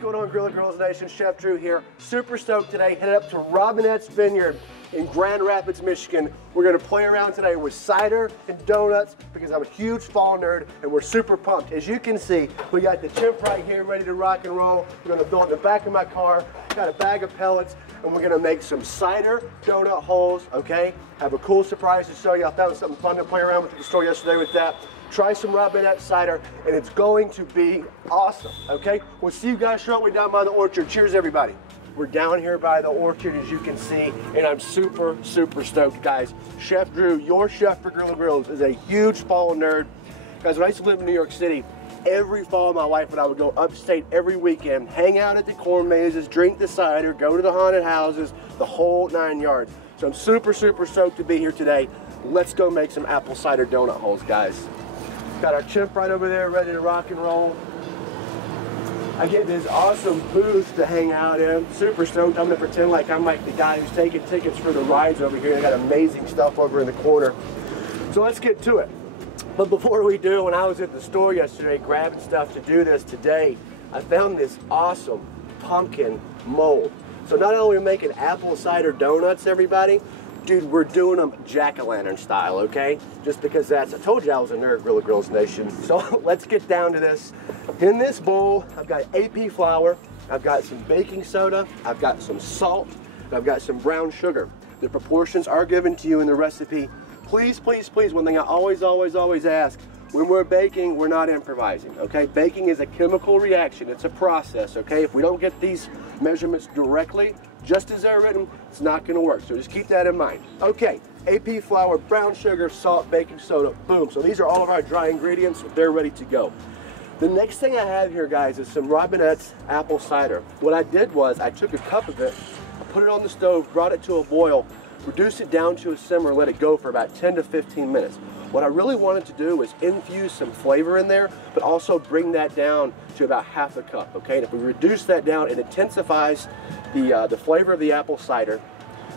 what's going on, Grilla Grills Nation? Chef Drew here. Super stoked today. Headed up to Robinette's Vineyard in Grand Rapids, Michigan. We're going to play around today with cider and donuts because I'm a huge fall nerd and we're super pumped. As you can see, we got the chimp right here ready to rock and roll. We're going to build in the back of my car. Got a bag of pellets and we're going to make some cider donut holes, okay? Have a cool surprise to show you. I found something fun to play around with at the store yesterday with that. Try some Robinette cider, and it's going to be awesome, okay? We'll see you guys shortly down by the orchard. Cheers, everybody. We're down here by the orchard, as you can see, and I'm super, super stoked, guys. Chef Drew, your chef for Grilla Grills, is a huge fall nerd. Guys, when I used to live in New York City, every fall my wife and I would go upstate every weekend, hang out at the corn mazes, drink the cider, go to the haunted houses, the whole 9 yards. So I'm super, super stoked to be here today. Let's go make some apple cider donut holes, guys. Got our chimp right over there ready to rock and roll. I get this awesome booth to hang out in. Super stoked. I'm gonna pretend like I'm like the guy who's taking tickets for the rides over here. I got amazing stuff over in the corner. So let's get to it. But before we do, when I was at the store yesterday grabbing stuff to do this today, I found this awesome pumpkin mold. So not only are we making apple cider donuts, everybody, dude, we're doing them jack-o'-lantern style, okay? Just because I told you I was a nerd, Grilla Grills Nation. So let's get down to this. In this bowl, I've got AP flour, I've got some baking soda, I've got some salt, and I've got some brown sugar. The proportions are given to you in the recipe. Please, please, please, one thing I always ask, when we're baking, we're not improvising, okay? Baking is a chemical reaction, it's a process, okay? If we don't get these measurements directly, just as they're written, it's not gonna work, so just keep that in mind. Okay, AP flour, brown sugar, salt, baking soda, boom. So these are all of our dry ingredients, they're ready to go. The next thing I have here, guys, is some Robinettes Apple Cider. What I did was, I took a cup of it, put it on the stove, brought it to a boil, reduced it down to a simmer, let it go for about 10 to 15 minutes. What I really wanted to do was infuse some flavor in there, but also bring that down to about half a cup, okay? And if we reduce that down, it intensifies the flavor of the apple cider,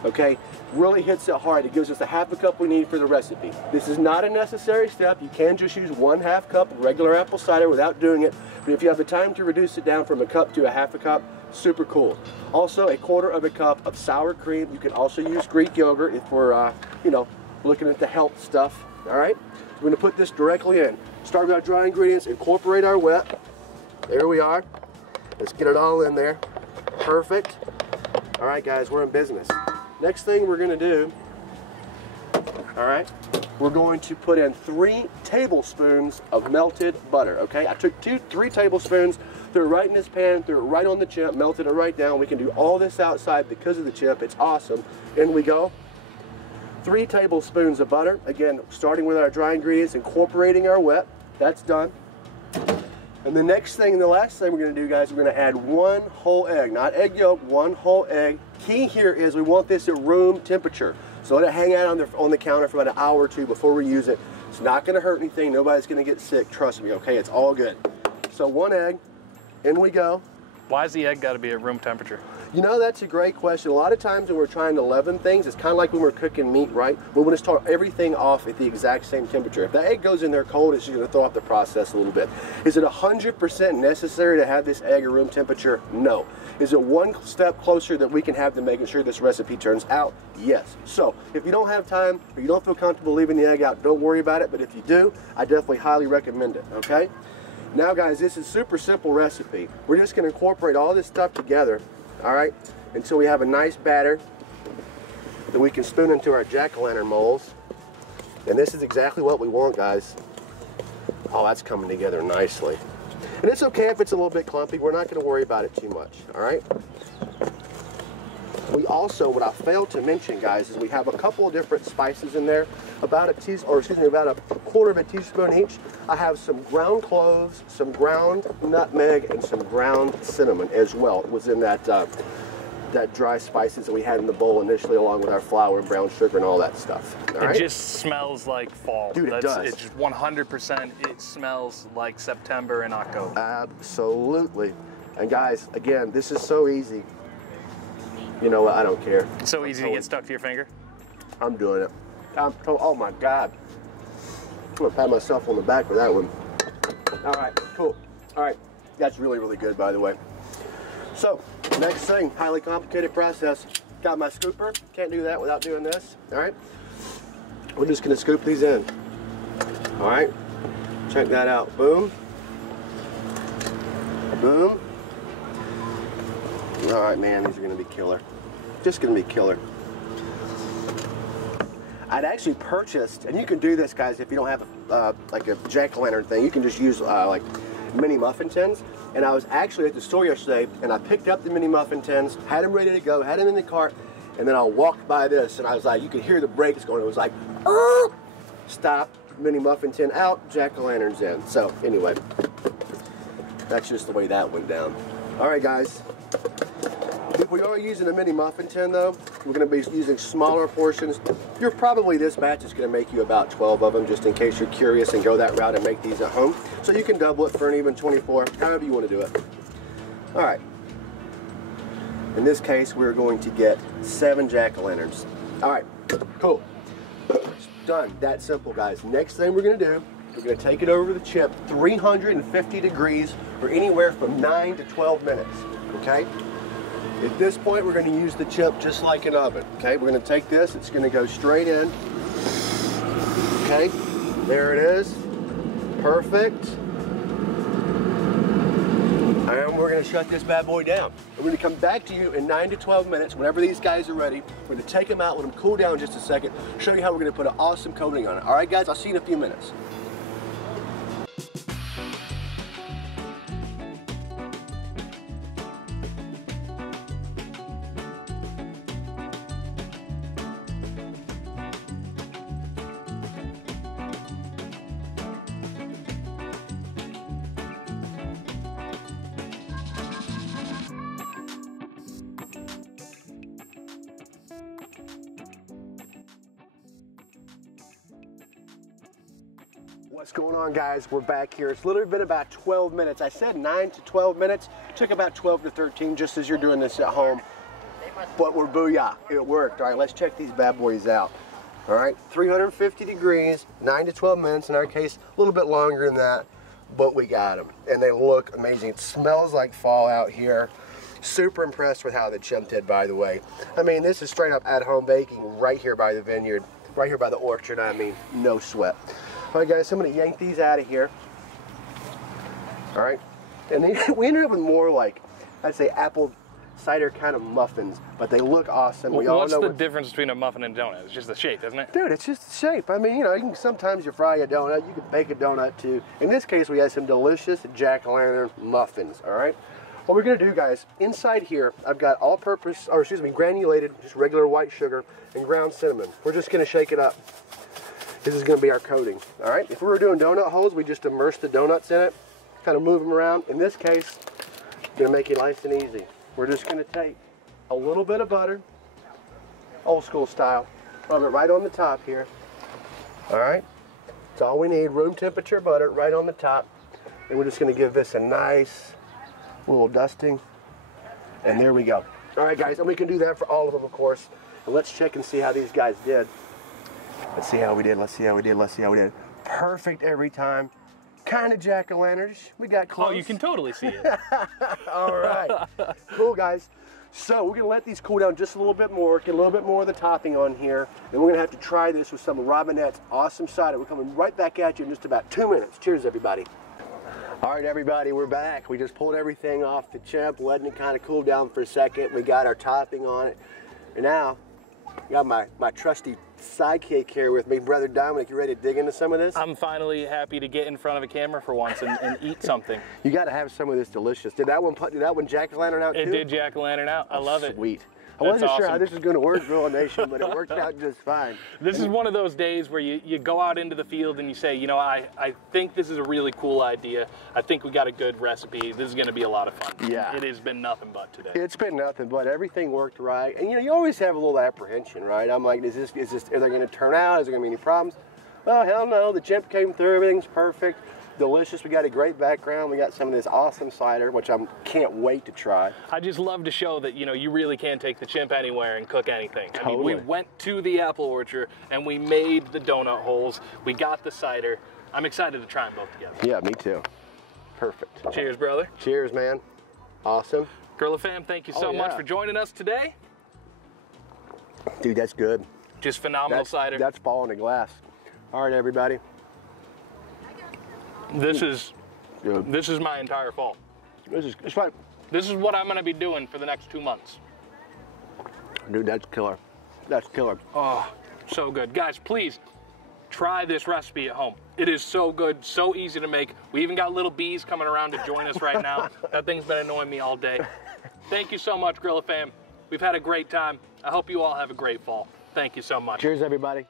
okay? Really hits it hard. It gives us a half a cup we need for the recipe. This is not a necessary step. You can just use 1/2 cup of regular apple cider without doing it, but if you have the time to reduce it down from a cup to a half a cup, super cool. Also, 1/4 of a cup of sour cream. You can also use Greek yogurt if we're, you know, looking at the health stuff. All right, we're going to put this directly in. Start with our dry ingredients, incorporate our wet. There we are. Let's get it all in there. Perfect. All right, guys, we're in business. Next thing we're going to do, all right, we're going to put in 3 tablespoons of melted butter, okay? I took 3 tablespoons, threw it right in this pan, threw it right on the chip, melted it right down. We can do all this outside because of the chip. It's awesome. In we go. 3 tablespoons of butter, again, starting with our dry ingredients, incorporating our wet. That's done. And the next thing, the last thing we're going to do, guys, we're going to add 1 whole egg, not egg yolk, 1 whole egg. Key here is we want this at room temperature. So let it hang out on the counter for about an hour or 2 before we use it. It's not going to hurt anything. Nobody's going to get sick. Trust me, okay? It's all good. So 1 egg, in we go. Why has the egg got to be at room temperature? You know, that's a great question. A lot of times when we're trying to leaven things, it's kind of like when we're cooking meat, right? We want to start everything off at the exact same temperature. If that egg goes in there cold, it's just going to throw off the process a little bit. Is it 100% necessary to have this egg at room temperature? No. Is it one step closer that we can have to making sure this recipe turns out? Yes. So, if you don't have time or you don't feel comfortable leaving the egg out, don't worry about it. But if you do, I definitely highly recommend it, okay? Now, guys, this is a super simple recipe. We're just going to incorporate all this stuff together, all right, until we have a nice batter that we can spoon into our jack-o'-lantern molds. And this is exactly what we want, guys. Oh, that's coming together nicely. And it's okay if it's a little bit clumpy. We're not going to worry about it too much, all right? We also, what I failed to mention, guys, is we have a couple of different spices in there. About a 1/4 of a teaspoon each. I have some ground cloves, some ground nutmeg, and some ground cinnamon as well. It was in that that dry spices that we had in the bowl initially, along with our flour and brown sugar and all that stuff. All right? It just smells like fall. Dude, it does. It's 100%, it smells like September and October. Absolutely. And guys, again, this is so easy. You know what, I don't care. It's so easy to get stuck to your finger? I'm doing it. Oh my God. I'm gonna pat myself on the back for that one. All right, cool. All right, that's really, really good, by the way. So, next thing, highly complicated process. Got my scooper, can't do that without doing this, all right? We're just gonna scoop these in, all right? Check that out, boom. Boom. All right, man, these are gonna be killer. Just gonna be killer. I'd actually purchased, and you can do this, guys, if you don't have like a jack-o'-lantern thing, you can just use like mini muffin tins. And I was actually at the store yesterday, and I picked up the mini muffin tins, had them ready to go, had them in the cart, and then I walked by this, and I was like, you could hear the brakes going. It was like, stop, mini muffin tin out, jack-o'-lanterns in. So anyway, that's just the way that went down. All right, guys. If we are using a mini muffin tin, though, we're going to be using smaller portions. This batch is going to make you about 12 of them, just in case you're curious and go that route and make these at home. So you can double it for an even 24, however you want to do it. All right. In this case, we're going to get 7 jack-o'-lanterns. All right, cool. Done. That simple, guys. Next thing we're going to do, we're going to take it over the chip, 350 degrees for anywhere from 9 to 12 minutes, okay? At this point, we're going to use the chip just like an oven, okay? We're going to take this, it's going to go straight in, okay? There it is, perfect. And we're going to shut this bad boy down. We're going to come back to you in 9 to 12 minutes, whenever these guys are ready. We're going to take them out, let them cool down just a second, show you how we're going to put an awesome coating on it. All right, guys, I'll see you in a few minutes. What's going on, guys? We're back here. It's literally been about 12 minutes. I said 9 to 12 minutes. It took about 12 to 13 just as you're doing this at home. But we're booyah. It worked. All right, let's check these bad boys out. All right, 350 degrees, 9 to 12 minutes. In our case, a little bit longer than that, but we got them. And they look amazing. It smells like fall out here. Super impressed with how the chip did, by the way. I mean, this is straight up at-home baking right here by the vineyard, right here by the orchard. I mean, no sweat. All right, guys, so I'm gonna yank these out of here. All right, and then we ended up with more like, I'd say apple cider kind of muffins, but they look awesome. Well, what's the difference between a muffin and a donut? It's just the shape, isn't it? Dude, it's just the shape. I mean, you know, sometimes you fry a donut, you can bake a donut too. In this case, we had some delicious jack-o'-lantern muffins, all right? What we're gonna do, guys, inside here, I've got all-purpose, or excuse me, granulated, just regular white sugar and ground cinnamon. We're just gonna shake it up. This is gonna be our coating, all right? If we were doing donut holes, we just immerse the donuts in it, kind of move them around. In this case, gonna make it nice and easy. We're just gonna take a little bit of butter, old school style, rub it right on the top here, all right? That's all we need, room temperature butter right on the top. And we're just gonna give this a nice little dusting, and there we go. All right, guys, and we can do that for all of them, of course. And let's check and see how these guys did. Let's see how we did, let's see how we did, let's see how we did. Perfect every time. Kind of jack-o'-lanterns. We got close. Oh, you can totally see it. All right. Cool, guys. So we're going to let these cool down just a little bit more, get a little bit more of the topping on here. Then we're going to have to try this with some Robinette's awesome cider. We're coming right back at you in just about 2 minutes. Cheers, everybody. All right, everybody, we're back. We just pulled everything off the chip, letting it kind of cool down for a second. We got our topping on it. And now, I got my trusty sidekick here with me, Brother Dominic. You ready to dig into some of this? I'm finally happy to get in front of a camera for once and eat something. You got to have some of this delicious. Did that one jack-o'-lantern out too? It did jack-o'-lantern out. I love it. Sweet. I wasn't sure how this was going to work, Grilla Nation, but it worked out just fine. This is one of those days where you go out into the field and you say, you know, I think this is a really cool idea. I think we got a good recipe. This is going to be a lot of fun. Yeah. It has been nothing but today. It's been nothing but. Everything worked right. And, you know, you always have a little apprehension, right? I'm like, are they going to turn out? Is there going to be any problems? Well, hell no. The chip came through. Everything's perfect. Delicious. We got a great background. We got some of this awesome cider, which I can't wait to try. I just love to show that, you know, you really can take the chimp anywhere and cook anything. Totally. I mean, we went to the apple orchard and we made the donut holes. We got the cider. I'm excited to try them both together. Yeah, me too. Perfect. Cheers, brother. Cheers, man. Awesome. Grilla fam, thank you so much for joining us today. Dude, that's good. Just phenomenal cider. That's fall in the glass. All right, everybody. This is my entire fall. It's fine. This is what I'm going to be doing for the next 2 months. Dude, that's killer. That's killer. Oh, so good. Guys, please try this recipe at home. It is so good, so easy to make. We even got little bees coming around to join us right now. That thing's been annoying me all day. Thank you so much, Grilla fam. We've had a great time. I hope you all have a great fall. Thank you so much. Cheers, everybody.